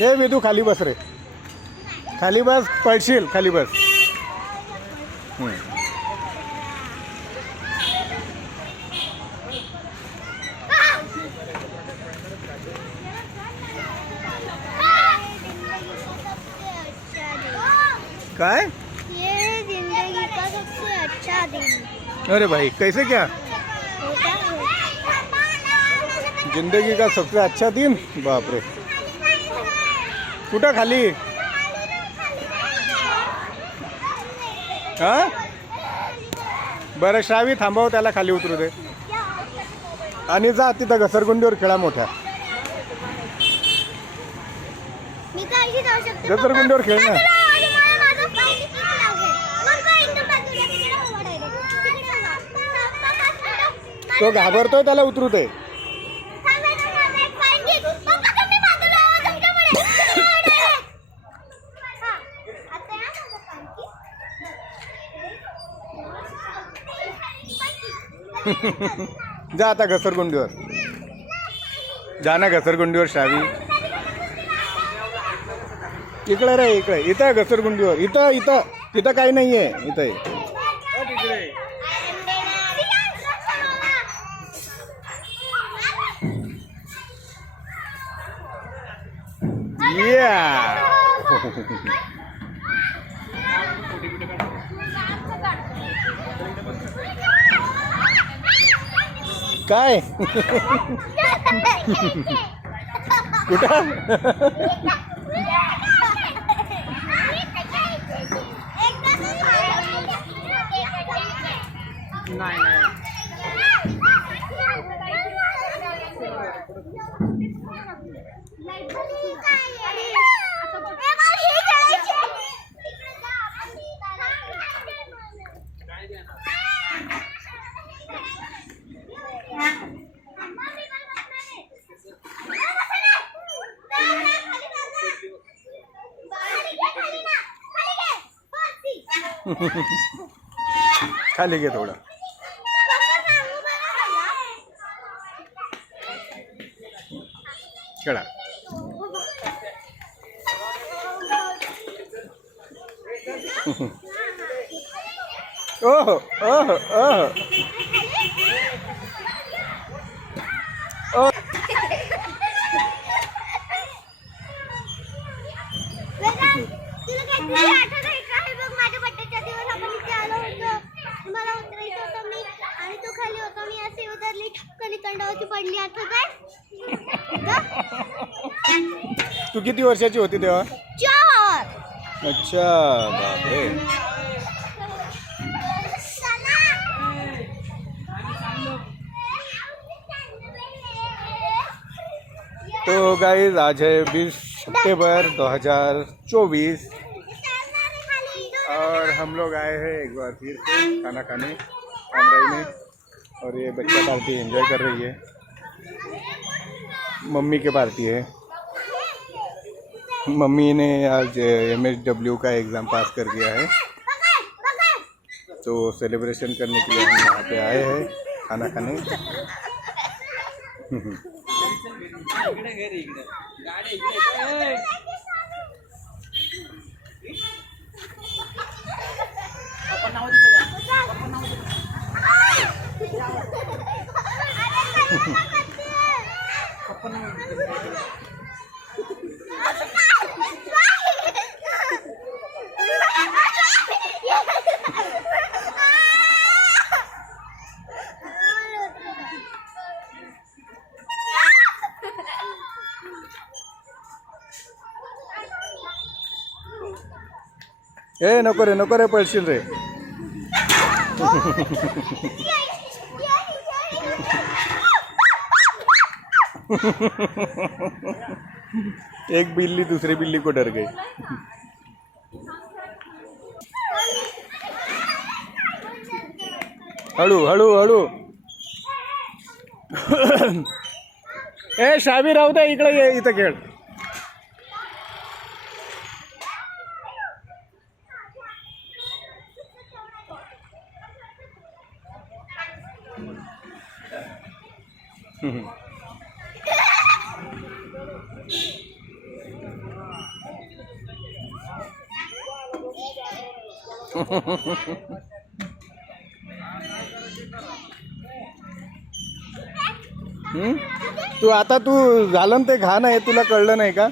ए वेदू खाली बस रे, खाली बस, पळशील खाली बस. काय? ये जिंदगी का सबसे अच्छा दिन. अरे भाई कैसे क्या? जिंदगी का सबसे अच्छा दिन. बापरे, कुठं खाली? हा बरं श्रावी थांबव, त्याला खाली उतरू दे आणि जा तिथं घसरगुंडीवर खेळा मोठ्या. मी काय जाऊ शकते? घसरगुंडीवर खेळ ना. तो घाबरतोय, त्याला उतरू दे. जा आता घसरगुंडीवर, जा ना घसरगुंडीवर श्रावी. इकडे रे, इकडे, इथं घसरगुंडीवर, इथं इथं तिथं काही नाहीये, इथं. काय कुठं? खाली घे थोडं. खेळा. ओहो ओहो ओहो. तू किती वर्षाची होती तेव्हा? 4. अच्छा, बापरे. तो गाइस आज है 20 सितंबर 2024 और हम लोग आए हैं एक बार फिर से खाना खाने कमरे में. और ये बच्चा पार्टी एंजॉय कर रही है, मम्मी की पार्टी है. मम्मी ने आज MSW का एग्ज़ाम पास कर दिया है, तो सेलिब्रेशन करने के लिए हम यहाँ पे आए हैं खाना खाने. ए नको रे पळशील रे. एक बिल्ली दूसरी बिल्ली को डर गई. हळू हळू हळू. ए श्रावी राहू दे, इकडे ये, इथं खेळ. हम्म? तू आता तू झालं ना ते घाण आहे तुला कळलं नाही का?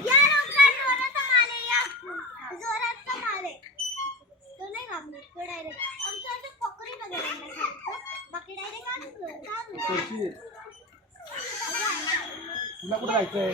तुला कुठं जायचंय?